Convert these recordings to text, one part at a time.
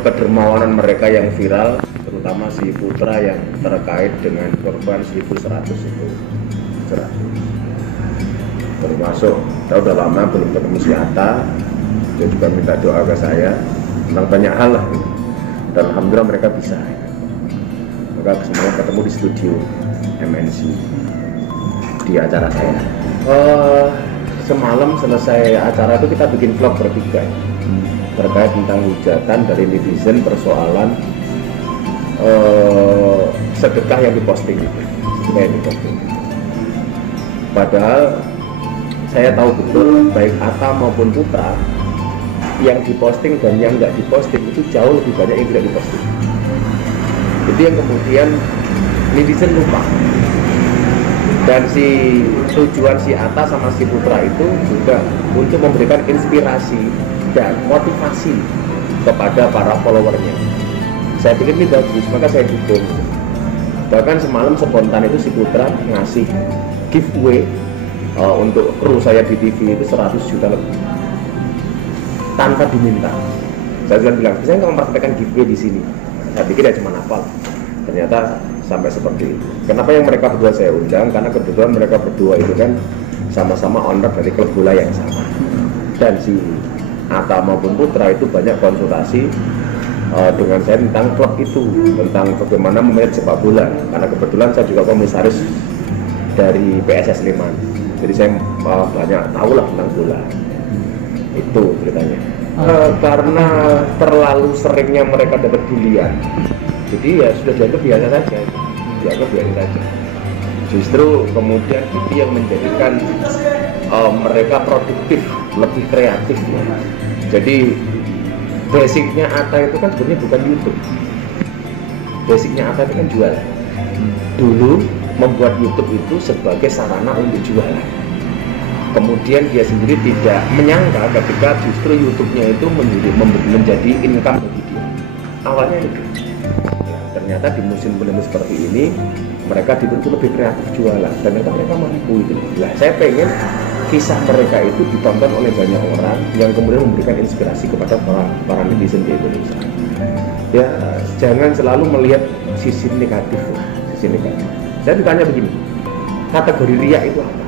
kedermawanan mereka yang viral, terutama si Putra yang terkait dengan korban 1100 itu cerah. Termasuk saya udah lama belum ketemu si Atta, dia juga minta doa ke saya tentang banyak hal lah, dan alhamdulillah mereka bisa. Mereka semua ketemu di studio MNC di acara saya. Semalam selesai acara itu kita bikin vlog bertiga terkait tentang hujatan dari netizen persoalan sedekah yang diposting itu. Padahal saya tahu betul baik Atta maupun Putra yang diposting dan yang nggak diposting itu jauh lebih banyak yang tidak diposting. Itu yang kemudian netizen lupa. Dan si tujuan si Atta sama si Putra itu juga untuk memberikan inspirasi dan motivasi kepada para followernya. Saya pikir ini bagus, maka saya dukung. Bahkan semalam spontan itu si Putra ngasih giveaway untuk kru saya di TV itu 100 juta lebih tanpa diminta. Saya sudah bilang, saya nggak mempraktekkan giveaway di sini. Saya pikir ya cuma hafal. Ternyata sampai seperti itu. Kenapa yang mereka berdua saya undang? Karena kebetulan mereka berdua itu kan sama-sama owner dari klub bola yang sama. Dan si Atta maupun Putra itu banyak konsultasi dengan saya tentang klub itu, tentang bagaimana memanage sepak bola. Karena kebetulan saya juga komisaris dari PSS Sleman. Jadi saya banyak tahu lah tentang bola. Itu ceritanya. Karena terlalu seringnya mereka dapat bulian, jadi ya sudah dianggap biasa saja, Justru kemudian itu yang menjadikan mereka produktif, lebih kreatif. Jadi basicnya Atta itu kan sebenarnya bukan YouTube. Basicnya Atta itu kan jualan. Dulu membuat YouTube itu sebagai sarana untuk jualan. Kemudian dia sendiri tidak menyangka ketika justru YouTube-nya itu menjadi income bagi dia. Awalnya itu. Ya, ternyata di musim pandemi seperti ini mereka dituntut lebih kreatif jualan dan ternyata mereka mampu itu. Nah, saya pengen kisah mereka itu ditonton oleh banyak orang yang kemudian memberikan inspirasi kepada para netizen di Indonesia. Ya, jangan selalu melihat sisi negatif lah, sisi negatif. Saya ditanya begini, kategori ria itu apa?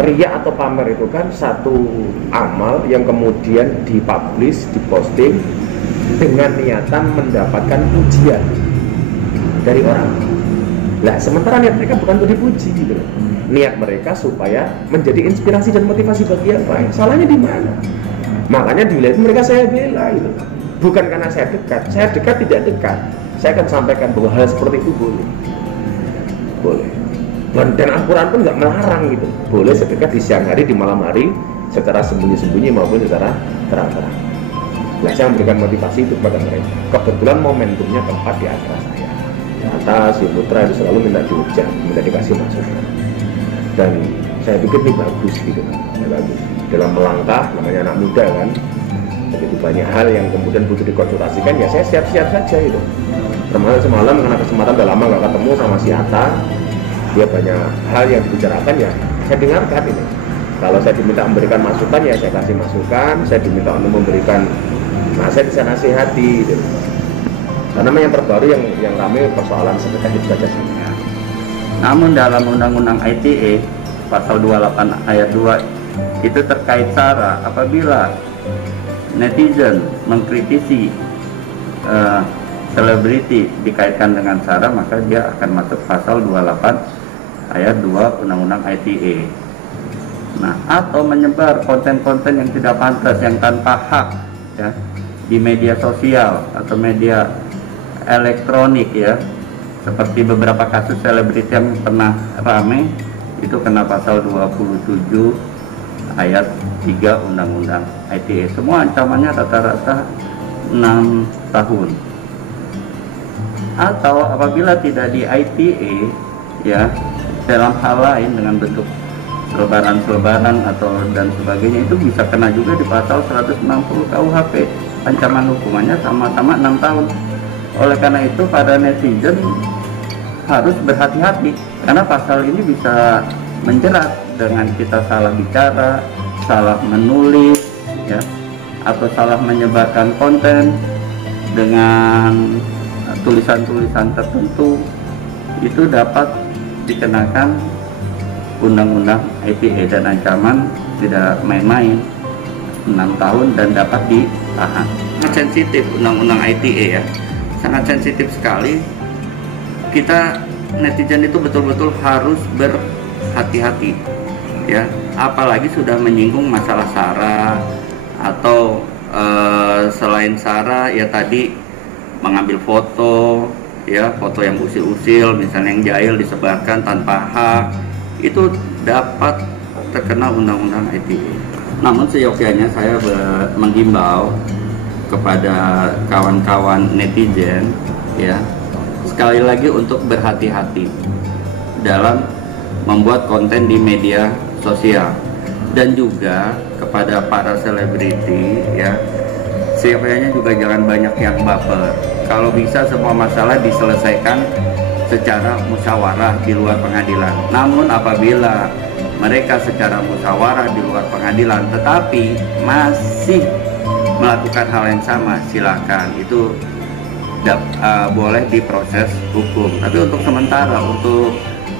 Ria atau pamer itu kan satu amal yang kemudian dipublish, diposting dengan niatan mendapatkan pujian dari orang. Nah, sementara niat mereka bukan untuk dipuji gitu loh. Niat mereka supaya menjadi inspirasi dan motivasi bagi yang lain. Salahnya di mana? Makanya dilihat mereka saya bela gitu. Bukan karena saya dekat tidak dekat. Saya akan sampaikan bahwa hal seperti itu boleh. Dan Al-Quran pun nggak melarang gitu, boleh sedekah di siang hari, di malam hari, secara sembunyi-sembunyi maupun secara terang-terang. Nah, saya memberikan motivasi itu kepada mereka. Kebetulan momentumnya tepat di acara saya. Atta, si Putra itu selalu minta diujar, minta dikasih masukan. Dan saya pikir ini bagus gitu, bagus. Dalam melangkah, namanya anak muda kan, begitu banyak hal yang kemudian butuh dikonsultasikan, ya saya siap-siap saja itu. Termasuk semalam karena kesempatan udah lama nggak ketemu sama si Atta. Dia banyak hal yang dibicarakan, ya saya dengarkan ini. Kalau saya diminta memberikan masukan, ya saya kasih masukan. Saya diminta untuk memberikan nasihat, saya nasihati gitu. Karena yang terbaru yang ramai persoalan sedekah itu saja. Namun dalam Undang-Undang ITE pasal 28 ayat 2 itu terkait SARA, apabila netizen mengkritisi selebriti dikaitkan dengan SARA, maka dia akan masuk pasal 28 ayat 2 Undang-Undang ITE. Nah, atau menyebar konten-konten yang tidak pantas, yang tanpa hak ya, di media sosial atau media elektronik ya, seperti beberapa kasus selebriti yang pernah rame, itu kena pasal 27 ayat 3 Undang-Undang ITE. Semua ancamannya rata-rata 6 tahun. Atau apabila tidak di ITE ya, dalam hal lain dengan bentuk selebaran atau dan sebagainya, itu bisa kena juga di pasal 160 KUHP. Ancaman hukumannya sama-sama 6 tahun. Oleh karena itu para netizen harus berhati-hati, karena pasal ini bisa menjerat dengan kita salah bicara, salah menulis ya, atau salah menyebarkan konten dengan tulisan-tulisan tertentu itu dapat dikenakan undang-undang ITE dan ancaman tidak main-main 6 tahun dan dapat ditahan. Sangat sensitif undang-undang ITE ya, sangat sensitif sekali. Kita netizen itu betul-betul harus berhati-hati ya, apalagi sudah menyinggung masalah SARA atau selain SARA ya tadi mengambil foto ya, foto yang usil-usil misalnya yang jahil disebarkan tanpa hak, itu dapat terkena undang-undang ITE. Namun seyogyanya saya menghimbau kepada kawan-kawan netizen ya, sekali lagi untuk berhati-hati dalam membuat konten di media sosial, dan juga kepada para selebriti ya, seyogyanya juga jangan banyak yang baper. Kalau bisa semua masalah diselesaikan secara musyawarah di luar pengadilan. Namun apabila mereka secara musyawarah di luar pengadilan tetapi masih melakukan hal yang sama, silakan, itu boleh diproses hukum. Tapi untuk sementara, untuk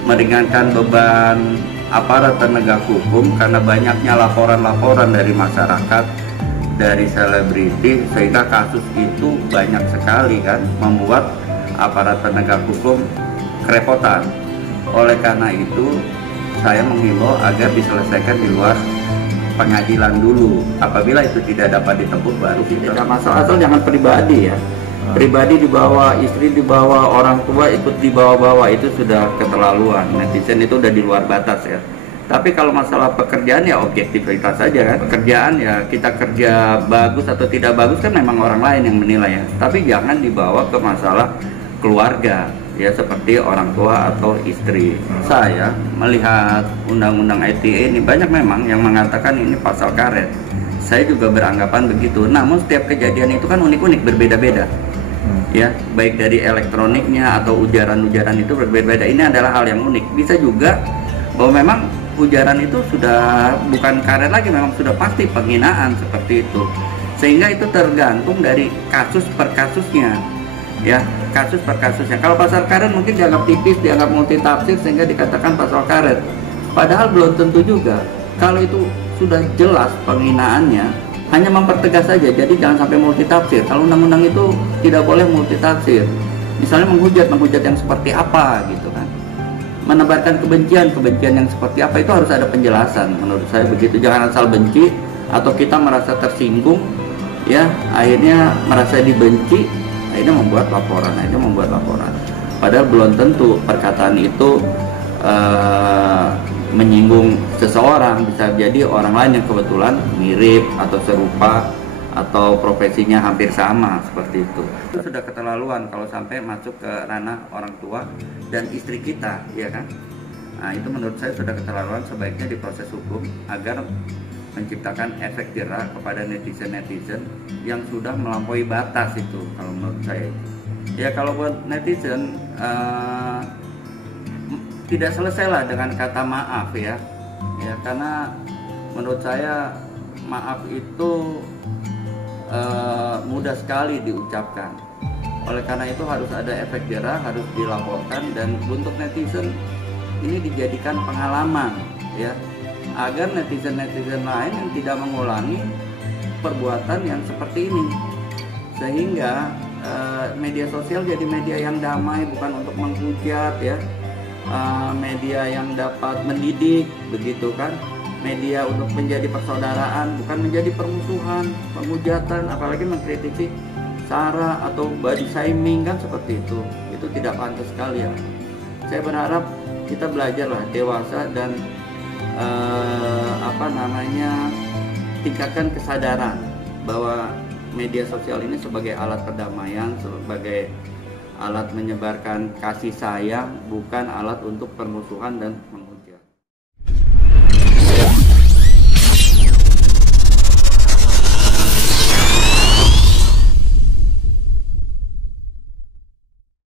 meringankan beban aparat penegak hukum karena banyaknya laporan-laporan dari masyarakat, dari selebriti, sehingga kasus itu banyak sekali kan, membuat aparat penegak hukum kerepotan. Oleh karena itu saya menghimbau agar diselesaikan di luar pengadilan dulu. Apabila itu tidak dapat ditempuh, baru kita masalah. Asal jangan pribadi ya, pribadi dibawa, istri dibawa, orang tua ikut dibawa-bawa, itu sudah keterlaluan. Netizen itu udah di luar batas ya. Tapi kalau masalah pekerjaan ya objektivitas saja kan. Pekerjaan ya, kita kerja bagus atau tidak bagus kan memang orang lain yang menilai ya. Tapi jangan dibawa ke masalah keluarga ya, seperti orang tua atau istri. Saya melihat undang-undang ITE ini banyak memang yang mengatakan ini pasal karet. Saya juga beranggapan begitu. Namun setiap kejadian itu kan unik-unik, berbeda-beda. Ya, baik dari elektroniknya atau ujaran-ujaran itu berbeda-beda. Ini adalah hal yang unik. Bisa juga bahwa memang ujaran itu sudah bukan karet lagi, memang sudah pasti penghinaan seperti itu. Sehingga itu tergantung dari kasus per kasusnya. Ya, kasus per kasusnya. Kalau pasal karet mungkin dianggap tipis, dianggap multitafsir sehingga dikatakan pasal karet. Padahal belum tentu juga. Kalau itu sudah jelas penghinaannya, hanya mempertegas saja. Jadi jangan sampai multitafsir. Kalau undang-undang itu tidak boleh multitafsir. Misalnya menghujat yang seperti apa gitu kan. Menebarkan kebencian yang seperti apa, itu harus ada penjelasan. Menurut saya begitu. Jangan asal benci atau kita merasa tersinggung ya, akhirnya merasa dibenci, akhirnya membuat laporan. Padahal belum tentu perkataan itu menyinggung seseorang. Bisa jadi orang lain yang kebetulan mirip atau serupa atau profesinya hampir sama, seperti itu. Itu sudah keterlaluan kalau sampai masuk ke ranah orang tua dan istri kita, ya kan? Nah, itu menurut saya sudah keterlaluan. Sebaiknya diproses hukum agar menciptakan efek jerah kepada netizen-netizen yang sudah melampaui batas itu, kalau menurut saya. Ya, kalau buat netizen tidak selesailah dengan kata maaf ya, karena menurut saya maaf itu mudah sekali diucapkan. Oleh karena itu harus ada efek jerah, harus dilaporkan, dan untuk netizen ini dijadikan pengalaman ya, agar netizen-netizen lain yang tidak mengulangi perbuatan yang seperti ini. Sehingga media sosial jadi media yang damai, bukan untuk menghujat ya, media yang dapat mendidik, begitu kan, media untuk menjadi persaudaraan, bukan menjadi permusuhan, penghujatan, apalagi mengkritisi SARA atau body shaming kan, seperti itu tidak pantas sekali ya. Saya berharap kita belajarlah dewasa dan tingkatkan kesadaran bahwa media sosial ini sebagai alat perdamaian, sebagai alat menyebarkan kasih sayang, bukan alat untuk permusuhan dan